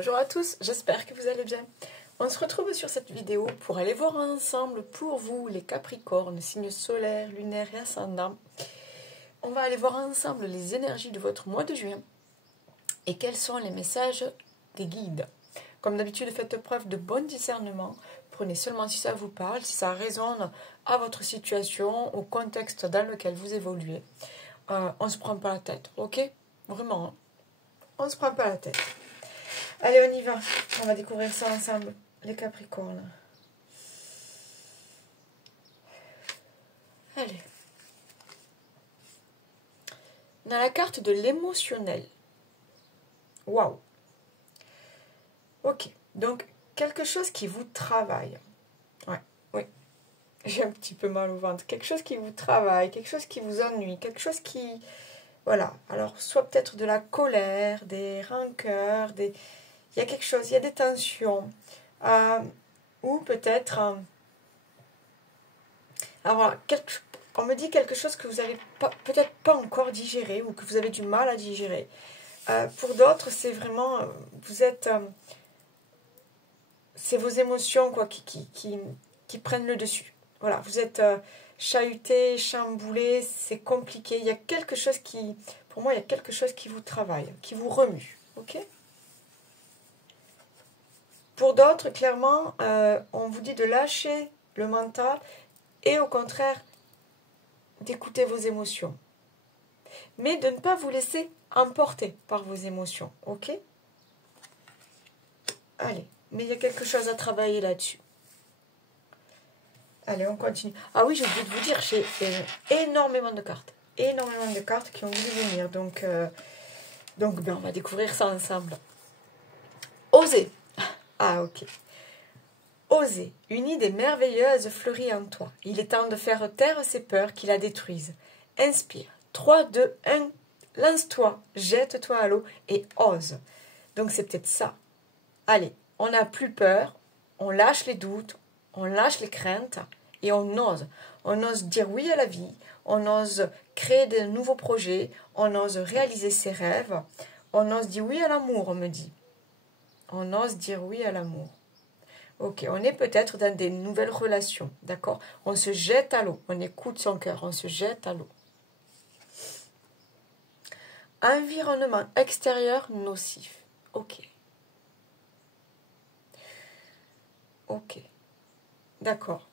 Bonjour à tous, j'espère que vous allez bien. On se retrouve sur cette vidéo pour aller voir ensemble pour vous les Capricornes, signes solaires, lunaires et ascendants. On va aller voir ensemble les énergies de votre mois de juin et quels sont les messages des guides. Comme d'habitude, faites preuve de bon discernement. Prenez seulement si ça vous parle, si ça résonne à votre situation, au contexte dans lequel vous évoluez. On ne se prend pas la tête, ok? Vraiment, hein. On ne se prend pas la tête. Allez, on y va. On va découvrir ça ensemble, les Capricornes. Allez. On a la carte de l'émotionnel. Waouh. Ok. Donc, quelque chose qui vous travaille. Ouais, oui. J'ai un petit peu mal au ventre. Quelque chose qui vous travaille, quelque chose qui vous ennuie, quelque chose qui... Voilà. Alors, soit peut-être de la colère, des rancœurs, des... Il y a quelque chose, il y a des tensions. Ou peut-être... alors, on me dit quelque chose que vous n'avez peut-être pas encore digéré ou que vous avez du mal à digérer. Pour d'autres, c'est vraiment... vous êtes... c'est vos émotions quoi, qui prennent le dessus. Voilà, vous êtes chahuté, chamboulé, c'est compliqué. Il y a quelque chose qui... Pour moi, il y a quelque chose qui vous travaille, qui vous remue. Ok ? Pour d'autres, clairement, on vous dit de lâcher le mental et au contraire, d'écouter vos émotions. Mais de ne pas vous laisser emporter par vos émotions. Ok ? Allez, mais il y a quelque chose à travailler là-dessus. Allez, on continue. Ah oui, j'ai oublié de vous dire, j'ai énormément de cartes. Énormément de cartes qui ont voulu venir. Donc ben, on va découvrir ça ensemble. Osez. Ah, ok. Osez. Une idée merveilleuse fleurit en toi. Il est temps de faire taire ces peurs qui la détruisent. Inspire. 3, 2, 1. Lance-toi, jette-toi à l'eau et ose. Donc c'est peut-être ça. Allez, on n'a plus peur, on lâche les doutes, on lâche les craintes et on ose. On ose dire oui à la vie, on ose créer de nouveaux projets, on ose réaliser ses rêves, on ose dire oui à l'amour, on me dit. On ose dire oui à l'amour. Ok, on est peut-être dans des nouvelles relations, d'accord? On se jette à l'eau, on écoute son cœur, on se jette à l'eau. Environnement extérieur nocif. Ok. Ok. D'accord.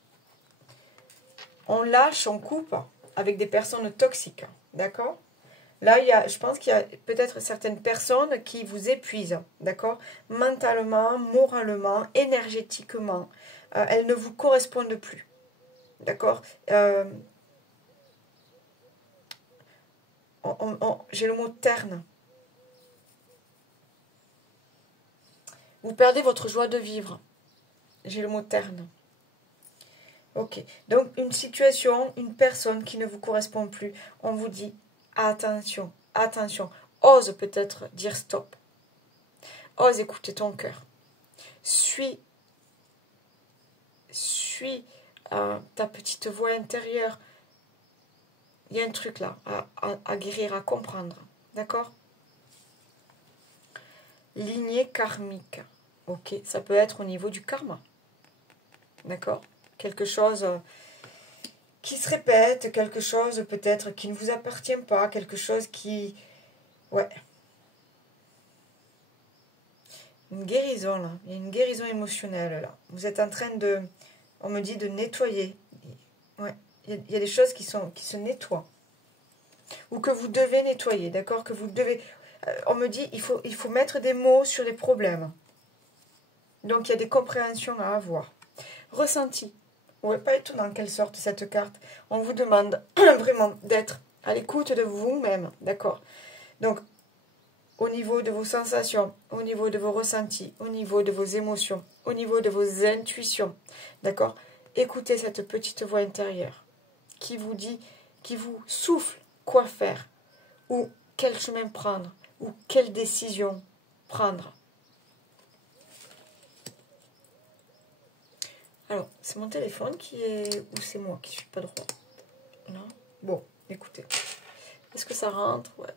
On lâche, on coupe avec des personnes toxiques. D'accord? Là, je pense qu'il y a peut-être certaines personnes qui vous épuisent. D'accord? Mentalement, moralement, énergétiquement. Elles ne vous correspondent plus. D'accord? J'ai le mot terne. Vous perdez votre joie de vivre. J'ai le mot terne. Ok. Donc, une situation, une personne qui ne vous correspond plus, on vous dit attention, attention. Ose peut-être dire stop. Ose écouter ton cœur. Suis ta petite voix intérieure. Il y a un truc là à guérir, à comprendre. D'accord? Lignée karmique. Ok, ça peut être au niveau du karma. D'accord? Quelque chose qui se répète, quelque chose peut-être qui ne vous appartient pas, quelque chose qui... Ouais. Une guérison là, il y a une guérison émotionnelle là. Vous êtes en train de... On me dit de nettoyer. Ouais, il y a des choses qui se nettoient. Ou que vous devez nettoyer, d'accord? Que vous devez... on me dit il faut mettre des mots sur les problèmes. Donc il y a des compréhensions à avoir. Ressenti. Ouais, pas étonnant qu'elle sorte cette carte. On vous demande vraiment d'être à l'écoute de vous-même, d'accord? Donc, au niveau de vos sensations, au niveau de vos ressentis, au niveau de vos émotions, au niveau de vos intuitions, d'accord? Écoutez cette petite voix intérieure qui vous dit, qui vous souffle quoi faire, ou quel chemin prendre, ou quelle décision prendre. Alors, c'est mon téléphone qui est... Ou c'est moi qui ne suis pas droite? Non? Bon, écoutez. Est-ce que ça rentre? Ouais.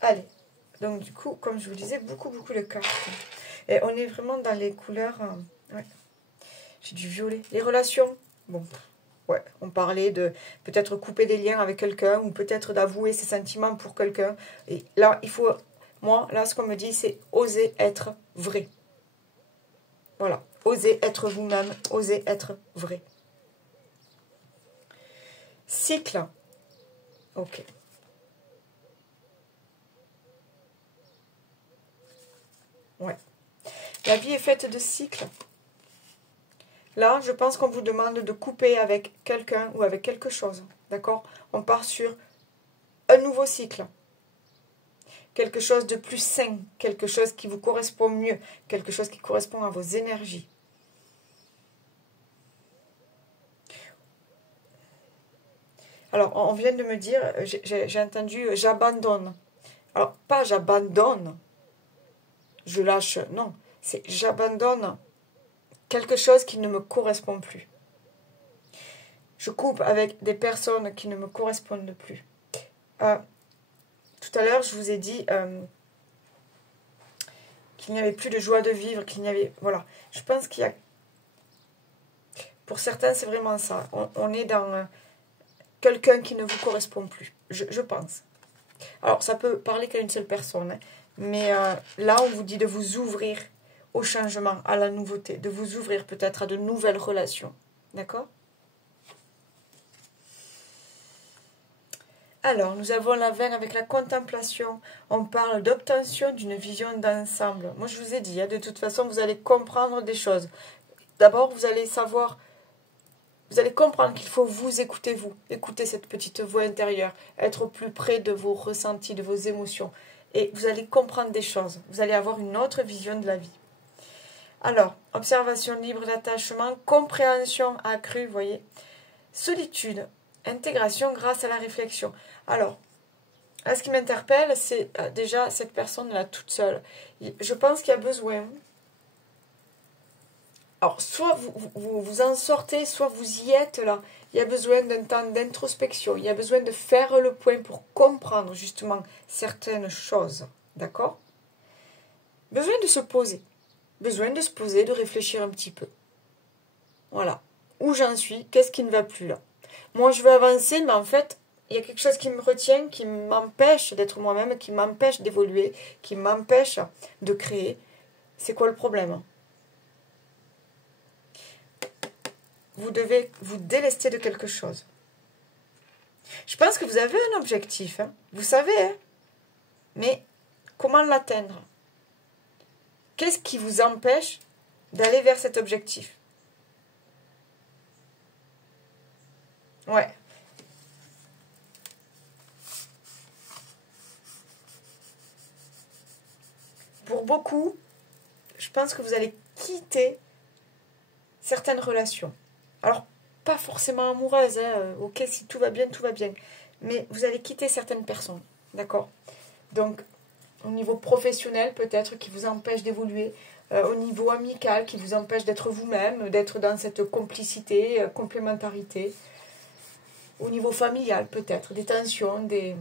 Allez. Donc du coup, comme je vous disais, beaucoup de cartes. Et on est vraiment dans les couleurs... ouais. J'ai du violet. Les relations, bon, ouais, on parlait de peut-être couper des liens avec quelqu'un ou peut-être d'avouer ses sentiments pour quelqu'un. Et là, il faut... Moi, là, ce qu'on me dit, c'est oser être vrai. Voilà. Oser être vous-même, oser être vrai. Cycle. Ok. Ouais. La vie est faite de cycles. Là, je pense qu'on vous demande de couper avec quelqu'un ou avec quelque chose. D'accord? On part sur un nouveau cycle. Quelque chose de plus sain. Quelque chose qui vous correspond mieux. Quelque chose qui correspond à vos énergies. Alors, on vient de me dire, j'ai entendu « j'abandonne ». Alors, pas « j'abandonne », je lâche, non. C'est « j'abandonne » quelque chose qui ne me correspond plus. Je coupe avec des personnes qui ne me correspondent plus. Tout à l'heure, je vous ai dit qu'il n'y avait plus de joie de vivre, qu'il n'y avait... Voilà. Je pense qu'il y a... Pour certains, c'est vraiment ça. On est dans quelqu'un qui ne vous correspond plus. Je pense. Alors, ça peut parler qu'à une seule personne. Hein, mais là, on vous dit de vous ouvrir au changement, à la nouveauté. De vous ouvrir peut-être à de nouvelles relations. D'accord ? Alors, nous avons la veine avec la contemplation. On parle d'obtention d'une vision d'ensemble. Moi, je vous ai dit, hein, de toute façon, vous allez comprendre des choses. D'abord, vous allez savoir, vous allez comprendre qu'il faut vous écouter, vous. Écouter cette petite voix intérieure. Être au plus près de vos ressentis, de vos émotions. Et vous allez comprendre des choses. Vous allez avoir une autre vision de la vie. Alors, observation libre d'attachement, compréhension accrue, vous voyez. Solitude, intégration grâce à la réflexion. Alors, là, ce qui m'interpelle, c'est déjà cette personne-là toute seule. Je pense qu'il y a besoin... Alors, soit vous en sortez, soit vous y êtes là. Il y a besoin d'un temps d'introspection. Il y a besoin de faire le point pour comprendre justement certaines choses. D'accord ? Besoin de se poser. Besoin de se poser, de réfléchir un petit peu. Voilà. Où j'en suis, qu'est-ce qui ne va plus là? Moi, je veux avancer, mais en fait, il y a quelque chose qui me retient, qui m'empêche d'être moi-même, qui m'empêche d'évoluer, qui m'empêche de créer. C'est quoi le problème? Vous devez vous délester de quelque chose. Je pense que vous avez un objectif, hein. Vous savez, hein, mais comment l'atteindre? Qu'est-ce qui vous empêche d'aller vers cet objectif? Ouais. Pour beaucoup, je pense que vous allez quitter certaines relations. Alors, pas forcément amoureuses, hein. Ok, si tout va bien, tout va bien. Mais vous allez quitter certaines personnes, d'accord? Donc, au niveau professionnel, peut-être, qui vous empêche d'évoluer. Au niveau amical, qui vous empêche d'être vous-même, d'être dans cette complicité, complémentarité. Au niveau familial, peut-être, des tensions, des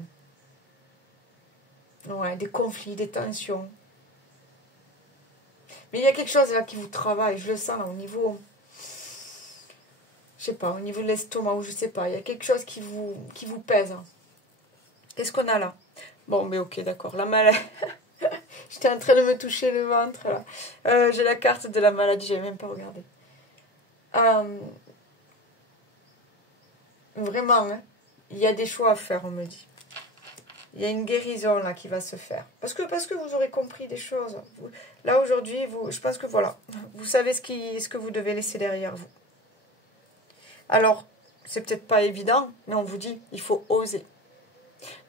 conflits, des tensions. Mais il y a quelque chose là qui vous travaille, je le sens là, au niveau... Je sais pas, au niveau de l'estomac, ou je sais pas, il y a quelque chose qui vous pèse. Qu'est-ce qu'on a là? Bon, mais ok, d'accord, la maladie... J'étais en train de me toucher le ventre, là. J'ai la carte de la maladie, j'ai même pas regardé. Vraiment, hein, il y a des choix à faire, on me dit. Il y a une guérison là qui va se faire. Parce que vous aurez compris des choses. Là, aujourd'hui, je pense que voilà, vous savez ce que vous devez laisser derrière vous. Alors, c'est peut-être pas évident, mais on vous dit, il faut oser.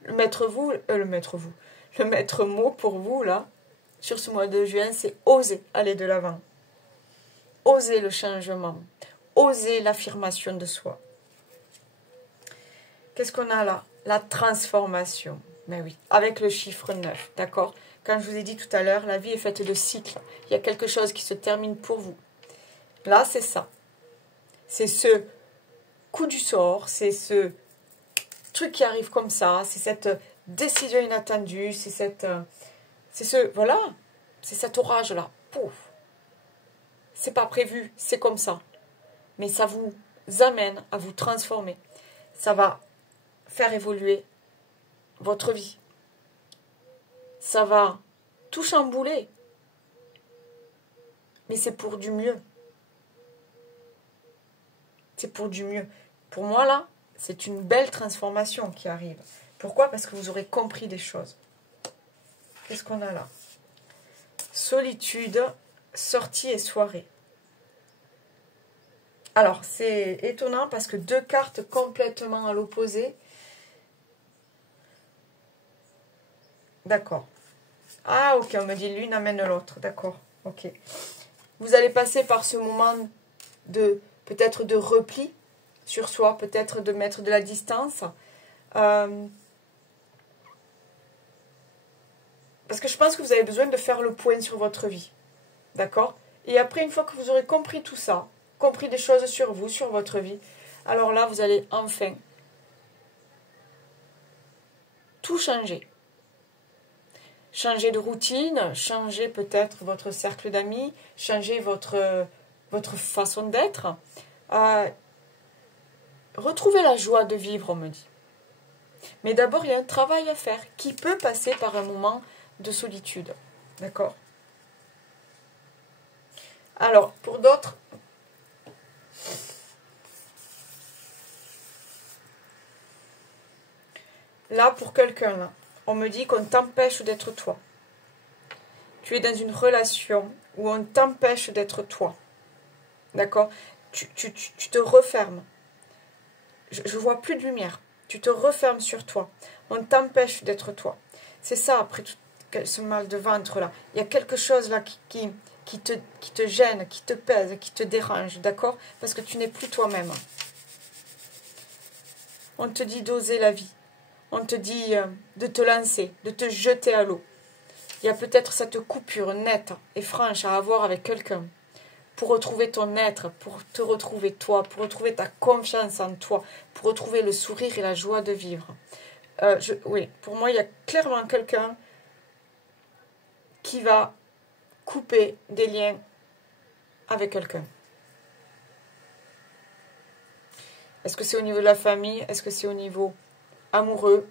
Le maître mot pour vous, là, sur ce mois de juin, c'est oser aller de l'avant. Oser le changement. Oser l'affirmation de soi. Qu'est-ce qu'on a là? La transformation. Mais oui, avec le chiffre 9, d'accord? Quand je vous ai dit tout à l'heure, la vie est faite de cycles. Il y a quelque chose qui se termine pour vous. Là, c'est ça. C'est ce coup du sort, c'est ce truc qui arrive comme ça, c'est cette décision inattendue, c'est cette C'est ce, voilà, c'est cet orage-là. Pouf. C'est pas prévu, c'est comme ça. Mais ça vous amène à vous transformer. Ça va faire évoluer votre vie. Ça va tout chambouler. Mais c'est pour du mieux. C'est pour du mieux. Pour moi, là, c'est une belle transformation qui arrive. Pourquoi? Parce que vous aurez compris des choses. Qu'est-ce qu'on a là? Solitude, sortie et soirée. Alors, c'est étonnant parce que deux cartes complètement à l'opposé. D'accord. Ah, ok, on me dit l'une amène l'autre. D'accord, ok. Vous allez passer par ce moment de peut-être de repli sur soi, peut-être de mettre de la distance. Parce que je pense que vous avez besoin de faire le point sur votre vie. D'accord? Et après, une fois que vous aurez compris tout ça, compris des choses sur vous, sur votre vie, alors là, vous allez enfin tout changer. Changer de routine, changer peut-être votre cercle d'amis, changer votre façon d'être. Retrouver la joie de vivre, on me dit. Mais d'abord, il y a un travail à faire qui peut passer par un moment de solitude. D'accord? Alors, pour d'autres, là, pour quelqu'un, là, on me dit qu'on t'empêche d'être toi. Tu es dans une relation où on t'empêche d'être toi. D'accord? Tu te refermes. Je vois plus de lumière. Tu te refermes sur toi. On t'empêche d'être toi. C'est ça, après tout ce mal de ventre là. Il y a quelque chose là qui te gêne, qui te pèse, qui te dérange, d'accord? Parce que tu n'es plus toi-même. On te dit d'oser la vie. On te dit de te lancer, de te jeter à l'eau. Il y a peut-être cette coupure nette et franche à avoir avec quelqu'un. Pour retrouver ton être, pour te retrouver toi, pour retrouver ta confiance en toi, pour retrouver le sourire et la joie de vivre. Oui, pour moi, il y a clairement quelqu'un qui va couper des liens avec quelqu'un. Est-ce que c'est au niveau de la famille? Est-ce que c'est au niveau amoureux?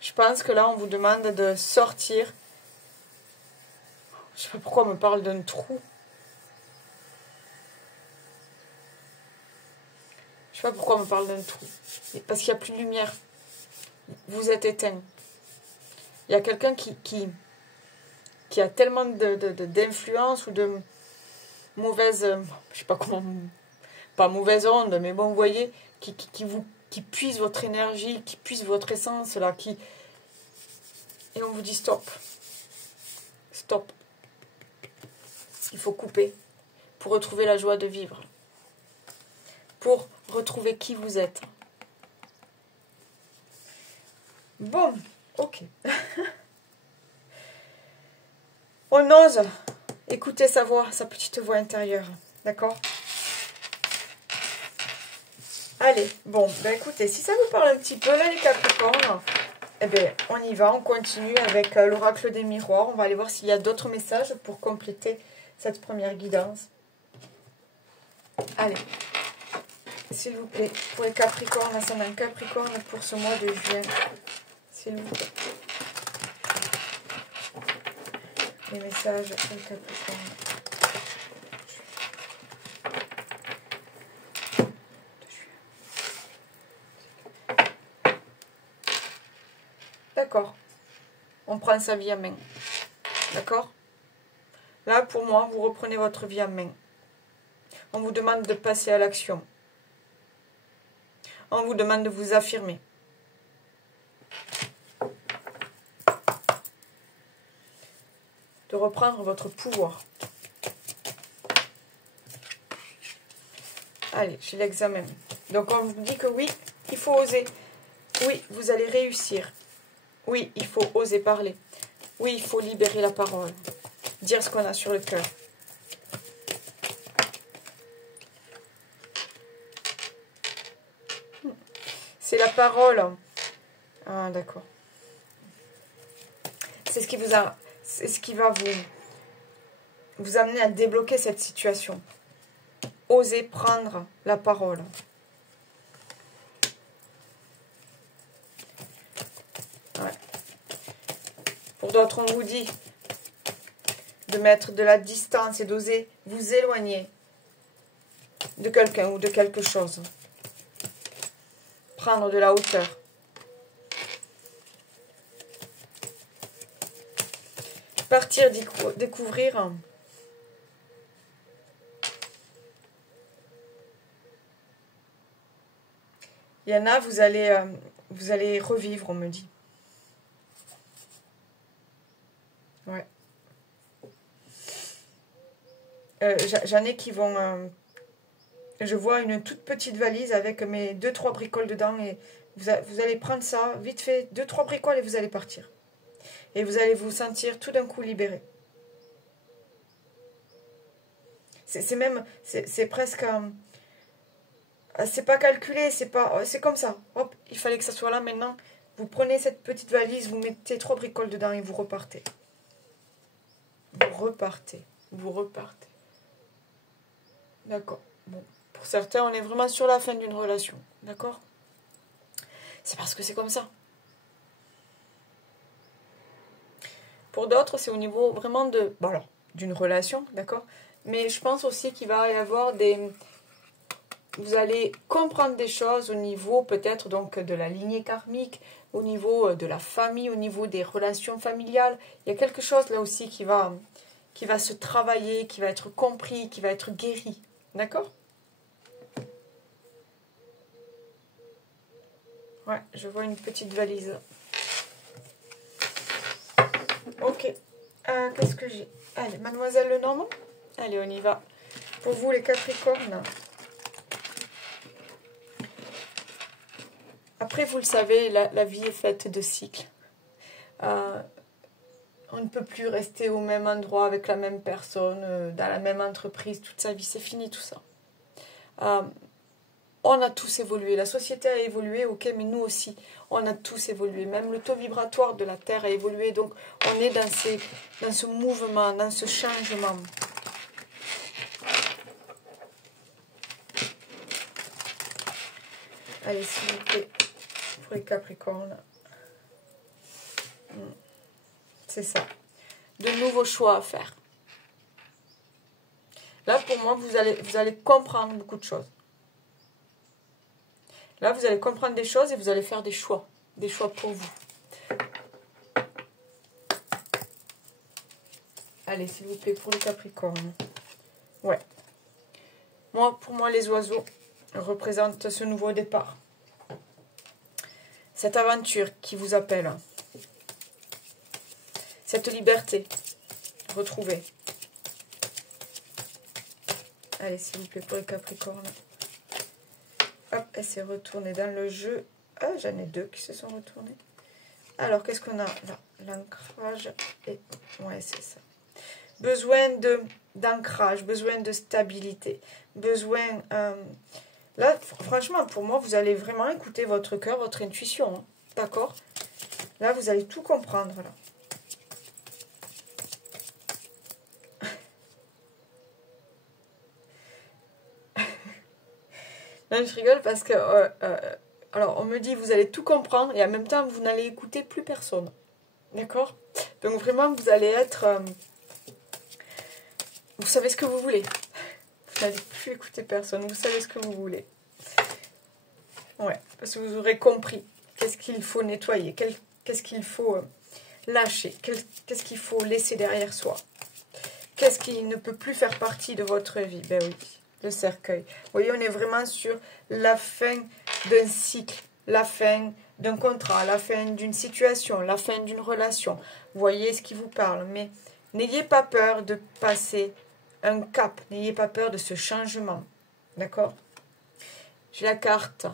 Je pense que là, on vous demande de sortir. Je sais pas pourquoi on me parle d'un trou. Je sais pas pourquoi on me parle d'un trou. Parce qu'il n'y a plus de lumière. Vous êtes éteint. Il y a quelqu'un qui a tellement d'influence ou de mauvaise, je sais pas comment, pas mauvaise onde, mais bon, vous voyez, qui puise votre énergie, qui puise votre essence, là, et on vous dit stop. Stop. Il faut couper pour retrouver la joie de vivre. Pour retrouver qui vous êtes. Bon, ok. On ose écouter sa voix, sa petite voix intérieure. D'accord? Allez, bon, ben écoutez, si ça vous parle un petit peu, là, les Capricornes, eh bien, on y va, on continue avec l'oracle des miroirs. On va aller voir s'il y a d'autres messages pour compléter cette première guidance. Allez, s'il vous plaît, pour les Capricornes, ascendant Capricorne pour ce mois de juin. S'il vous plaît. Les messages pour les Capricornes. D'accord. On prend sa vie en main. D'accord? Là, pour moi, vous reprenez votre vie en main. On vous demande de passer à l'action. On vous demande de vous affirmer. De reprendre votre pouvoir. Allez, j'ai l'examen. Donc, on vous dit que oui, il faut oser. Oui, vous allez réussir. Oui, il faut oser parler. Oui, il faut libérer la parole. Dire ce qu'on a sur le cœur. C'est la parole. Ah, d'accord. C'est ce qui vous a... c'est ce qui va vous amener à débloquer cette situation. Osez prendre la parole. Ouais. Pour d'autres, on vous dit de mettre de la distance et d'oser vous éloigner de quelqu'un ou de quelque chose. Prendre de la hauteur. Partir découvrir. Il y en a, vous allez revivre, on me dit. Ouais. J'en ai qui vont... je vois une toute petite valise avec mes 2-3 bricoles dedans et vous allez prendre ça, vite fait, 2-3 bricoles et vous allez partir. Et vous allez vous sentir tout d'un coup libéré. C'est presque... c'est pas calculé, c'est comme ça. Hop, il fallait que ça soit là maintenant. Vous prenez cette petite valise, vous mettez 3 bricoles dedans et vous repartez. Vous repartez. D'accord. Bon. Pour certains, on est vraiment sur la fin d'une relation. D'accord? C'est parce que c'est comme ça. Pour d'autres, c'est au niveau vraiment d'une relation, d'accord? Mais je pense aussi qu'il va y avoir vous allez comprendre des choses au niveau peut-être donc de la lignée karmique, au niveau de la famille, au niveau des relations familiales. Il y a quelque chose là aussi qui va se travailler, qui va être compris, qui va être guéri. D'accord? Ouais, je vois une petite valise. Ok. Qu'est-ce que j'ai? Allez, Mademoiselle Lenormand. Allez, on y va. Pour vous, les Capricornes. Après, vous le savez, la vie est faite de cycles. On ne peut plus rester au même endroit avec la même personne, dans la même entreprise toute sa vie. C'est fini tout ça. On a tous évolué. La société a évolué, ok, mais nous aussi, on a tous évolué. Même le taux vibratoire de la Terre a évolué. Donc, on est dans ce mouvement, dans ce changement. Allez, s'il vous plaît, pour les Capricornes. C'est ça. De nouveaux choix à faire. Là, pour moi, vous allez comprendre beaucoup de choses. Là, vous allez comprendre des choses et vous allez faire des choix. Des choix pour vous. Allez, s'il vous plaît, pour les Capricornes. Ouais. Pour moi, les oiseaux représentent ce nouveau départ. Cette aventure qui vous appelle. Cette liberté retrouvée. Allez, s'il vous plaît, pour les Capricornes. Hop, elle s'est retournée dans le jeu. Ah, j'en ai 2 qui se sont retournés. Alors, qu'est-ce qu'on a là? L'ancrage. Et ouais, c'est ça. Besoin d'ancrage, besoin de stabilité. Besoin... là, franchement, pour moi, vous allez vraiment écouter votre cœur, votre intuition. Hein, d'accord? Là, vous allez tout comprendre, là. Non, je rigole parce que... alors, on me dit, vous allez tout comprendre et en même temps, vous n'allez écouter plus personne. D'accord? Donc, vraiment, vous allez être... vous savez ce que vous voulez. Vous n'allez plus écouter personne. Vous savez ce que vous voulez. Ouais, parce que vous aurez compris. Qu'est-ce qu'il faut nettoyer? Qu'est-ce qu'il faut lâcher? Qu'est-ce qu'il faut laisser derrière soi? Qu'est-ce qui ne peut plus faire partie de votre vie? Ben oui. Le cercueil. Vous voyez, on est vraiment sur la fin d'un cycle, la fin d'un contrat, la fin d'une situation, la fin d'une relation. Vous voyez ce qui vous parle. Mais n'ayez pas peur de passer un cap. N'ayez pas peur de ce changement. D'accord? J'ai la carte,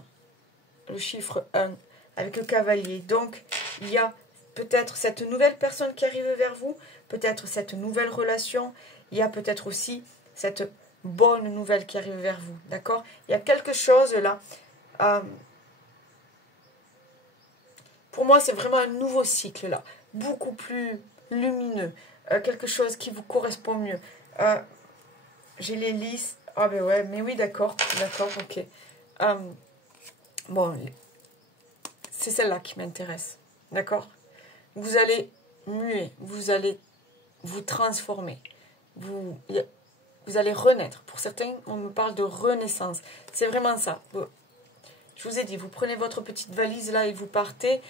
le chiffre 1, avec le cavalier. Donc, il y a peut-être cette nouvelle personne qui arrive vers vous, peut-être cette nouvelle relation. Il y a peut-être aussi cette bonne nouvelle qui arrive vers vous, d'accord? Il y a quelque chose là. Pour moi, c'est vraiment un nouveau cycle là, beaucoup plus lumineux, quelque chose qui vous correspond mieux. J'ai les listes. Ah ben ouais, mais oui, d'accord, ok. Bon, c'est celle-là qui m'intéresse, d'accord? Vous allez muer, vous allez vous transformer, vous allez renaître. Pour certains, on me parle de renaissance. C'est vraiment ça. Je vous ai dit, vous prenez votre petite valise là et vous partez.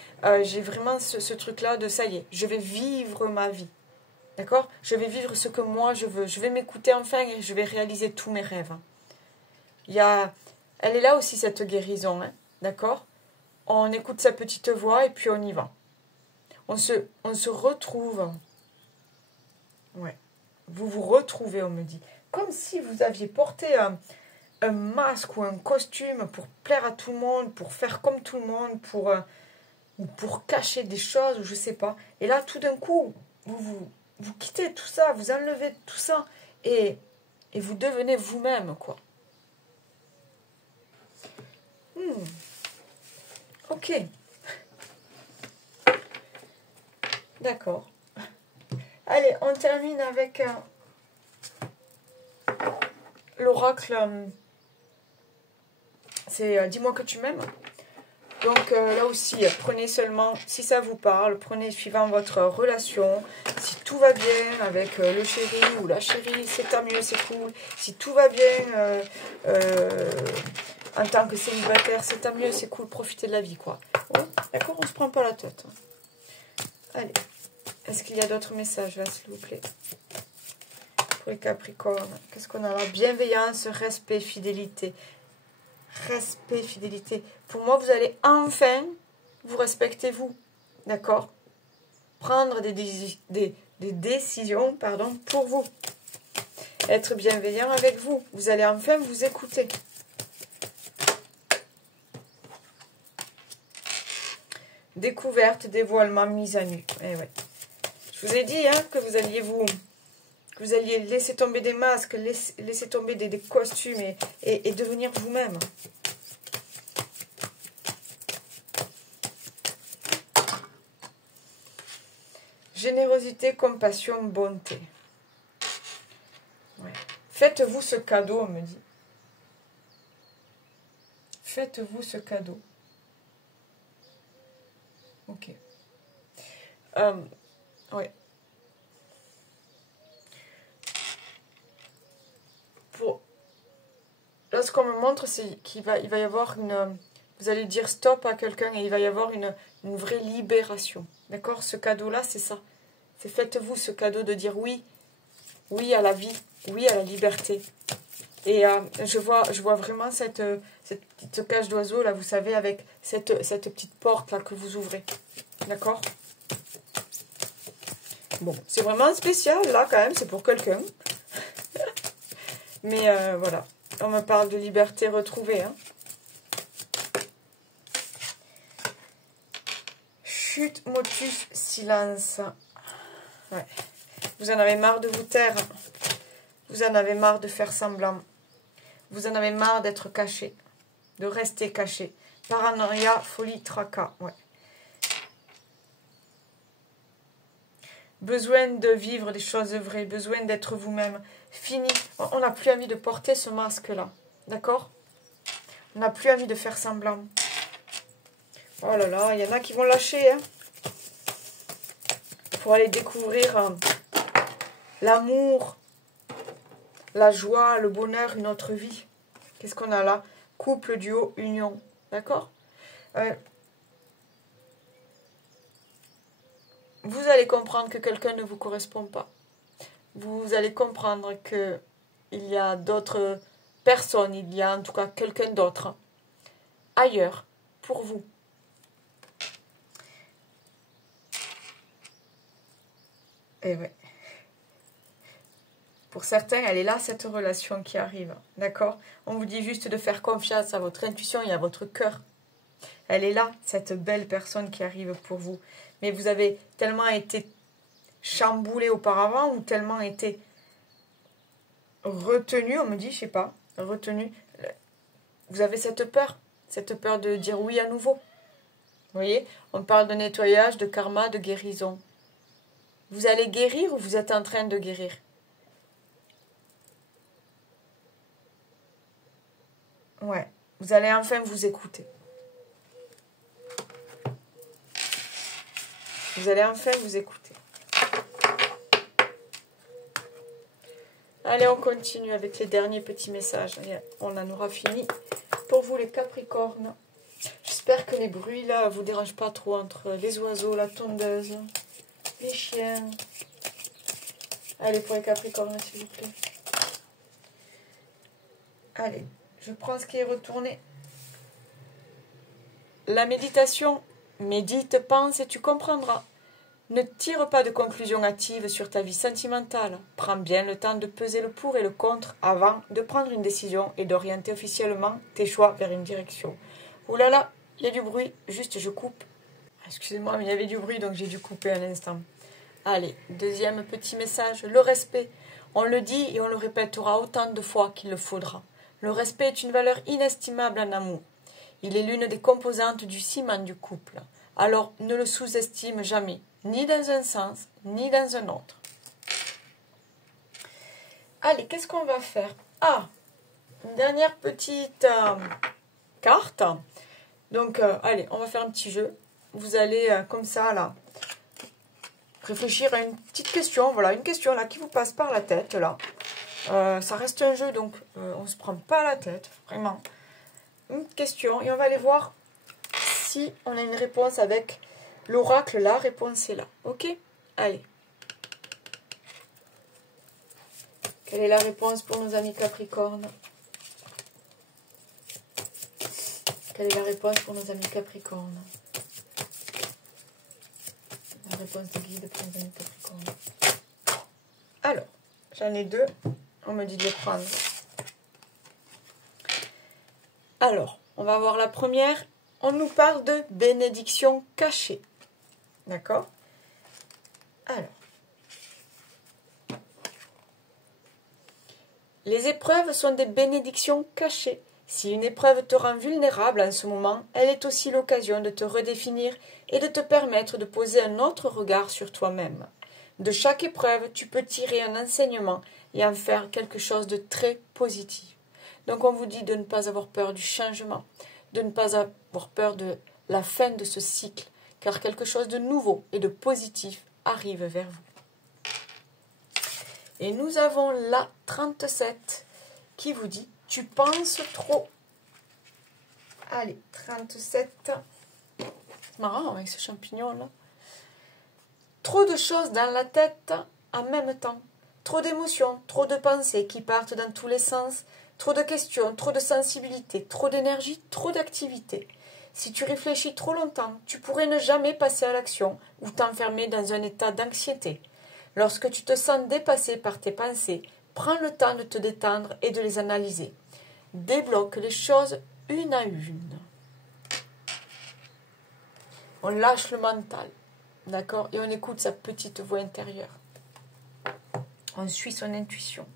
J'ai vraiment ce truc-là de ça y est, je vais vivre ma vie. D'accord? Je vais vivre ce que moi je veux. Je vais m'écouter enfin et je vais réaliser tous mes rêves. Elle est là aussi cette guérison. Hein? D'accord? On écoute sa petite voix et puis on y va. On se retrouve. Ouais. Vous vous retrouvez, on me dit. Comme si vous aviez porté un masque ou un costume pour plaire à tout le monde, pour faire comme tout le monde, ou pour cacher des choses, ou je sais pas. Et là, tout d'un coup, vous quittez tout ça, vous enlevez tout ça, et vous devenez vous-même, quoi. Ok. D'accord. Allez, on termine avec l'oracle. C'est dis-moi que tu m'aimes. Donc là aussi, prenez seulement, si ça vous parle, prenez suivant votre relation. Si tout va bien avec le chéri ou la chérie, c'est tant mieux, c'est cool. Si tout va bien en tant que célibataire, c'est tant mieux, c'est cool, profitez de la vie, quoi. Ouais, d'accord, on se prend pas la tête. Allez, est-ce qu'il y a d'autres messages là, s'il vous plaît? Pour les Capricornes, qu'est-ce qu'on a là? Bienveillance, respect, fidélité. Respect, fidélité. Pour moi, vous allez enfin vous respecter vous. D'accord? Prendre des décisions pour vous. Être bienveillant avec vous. Vous allez enfin vous écouter. Découverte, dévoilement, mise à nu. Eh ouais. Je vous ai dit hein, que vous alliez laisser tomber des masques, laisser tomber des costumes et devenir vous-même. Générosité, compassion, bonté. Ouais. Faites-vous ce cadeau, on me dit. Faites-vous ce cadeau. Ok. Ouais. Là, ce qu'on me montre, c'est il va y avoir une... Vous allez dire stop à quelqu'un et il va y avoir une vraie libération. D'accord? Ce cadeau-là, c'est ça. C'est faites-vous ce cadeau de dire oui. Oui à la vie. Oui à la liberté. Et je vois vraiment cette petite cage d'oiseau, là, vous savez, avec cette petite porte, là, que vous ouvrez. D'accord? Bon, c'est vraiment spécial, là, quand même, c'est pour quelqu'un. Mais voilà, on me parle de liberté retrouvée. Hein. Chute, motus, silence. Ouais. Vous en avez marre de vous taire. Vous en avez marre de faire semblant. Vous en avez marre d'être caché. De rester caché. Paranoïa, folie, tracas. Ouais. Besoin de vivre des choses vraies. Besoin d'être vous-même. Fini. On n'a plus envie de porter ce masque-là. D'accord? On n'a plus envie de faire semblant. Oh là là, il y en a qui vont lâcher. Hein, pour aller découvrir l'amour, la joie, le bonheur, une autre vie. Qu'est-ce qu'on a là? Couple, duo, union. D'accord? Vous allez comprendre que quelqu'un ne vous correspond pas. Vous allez comprendre que il y a d'autres personnes, il y a en tout cas quelqu'un d'autre ailleurs pour vous. Et ouais. Pour certains, elle est là, cette relation qui arrive. D'accord? On vous dit juste de faire confiance à votre intuition et à votre cœur. Elle est là, cette belle personne qui arrive pour vous. Mais vous avez tellement été chamboulé auparavant ou tellement été retenu, on me dit, je sais pas, retenu. Vous avez cette peur de dire oui à nouveau. Vous voyez? On parle de nettoyage, de karma, de guérison. Vous allez guérir ou vous êtes en train de guérir? Ouais, vous allez enfin vous écouter. Vous allez enfin vous écouter. Allez, on continue avec les derniers petits messages. On en aura fini. Pour vous, les Capricornes, j'espère que les bruits là vous dérangent pas trop entre les oiseaux, la tondeuse, les chiens. Allez, pour les Capricornes, s'il vous plaît. Allez, je prends ce qui est retourné. La méditation. Médite, pense et tu comprendras. Ne tire pas de conclusions hâtives sur ta vie sentimentale. Prends bien le temps de peser le pour et le contre avant de prendre une décision et d'orienter officiellement tes choix vers une direction. Ouh là là, il y a du bruit, juste je coupe. Excusez-moi, mais il y avait du bruit donc j'ai dû couper un instant. Allez, deuxième petit message, le respect. On le dit et on le répétera autant de fois qu'il le faudra. Le respect est une valeur inestimable en amour. Il est l'une des composantes du ciment du couple. Alors ne le sous-estime jamais, ni dans un sens, ni dans un autre. Allez, qu'est-ce qu'on va faire? Ah, une dernière petite carte. Donc, allez, on va faire un petit jeu. Vous allez, comme ça, là, réfléchir à une petite question. Voilà, une question, là, qui vous passe par la tête, là. Ça reste un jeu, donc on ne se prend pas la tête, vraiment. Une question, et on va aller voir si on a une réponse avec l'oracle. La réponse est là. Ok? Allez. Quelle est la réponse pour nos amis Capricornes? Quelle est la réponse pour nos amis Capricornes? La réponse de guide pour nos amis Capricornes. Alors, j'en ai deux. On me dit de les prendre. Alors, on va voir la première. On nous parle de bénédiction cachée. D'accord? Alors. Les épreuves sont des bénédictions cachées. Si une épreuve te rend vulnérable en ce moment, elle est aussi l'occasion de te redéfinir et de te permettre de poser un autre regard sur toi-même. De chaque épreuve, tu peux tirer un enseignement et en faire quelque chose de très positif. Donc on vous dit de ne pas avoir peur du changement, de ne pas avoir peur de la fin de ce cycle, car quelque chose de nouveau et de positif arrive vers vous. Et nous avons la 37 qui vous dit « Tu penses trop ». Allez, 37. C'est marrant avec ce champignon-là. Trop de choses dans la tête en même temps. Trop d'émotions, trop de pensées qui partent dans tous les sens. Trop de questions, trop de sensibilité, trop d'énergie, trop d'activité. Si tu réfléchis trop longtemps, tu pourrais ne jamais passer à l'action ou t'enfermer dans un état d'anxiété. Lorsque tu te sens dépassé par tes pensées, prends le temps de te détendre et de les analyser. Débloque les choses une à une. On lâche le mental, d'accord? Et on écoute sa petite voix intérieure. On suit son intuition.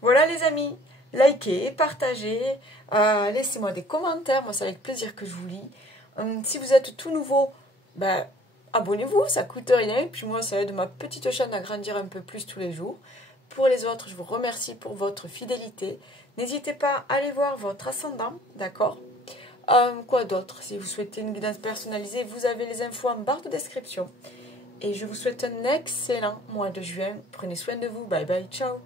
Voilà les amis, likez, partagez, laissez-moi des commentaires, moi c'est avec plaisir que je vous lis. Si vous êtes tout nouveau, ben, abonnez-vous, ça coûte rien, et puis moi ça aide ma petite chaîne à grandir un peu plus tous les jours. Pour les autres, je vous remercie pour votre fidélité. N'hésitez pas à aller voir votre ascendant, d'accord? Quoi d'autre? Si vous souhaitez une guidance personnalisée, vous avez les infos en barre de description. Et je vous souhaite un excellent mois de juin. Prenez soin de vous, bye bye, ciao!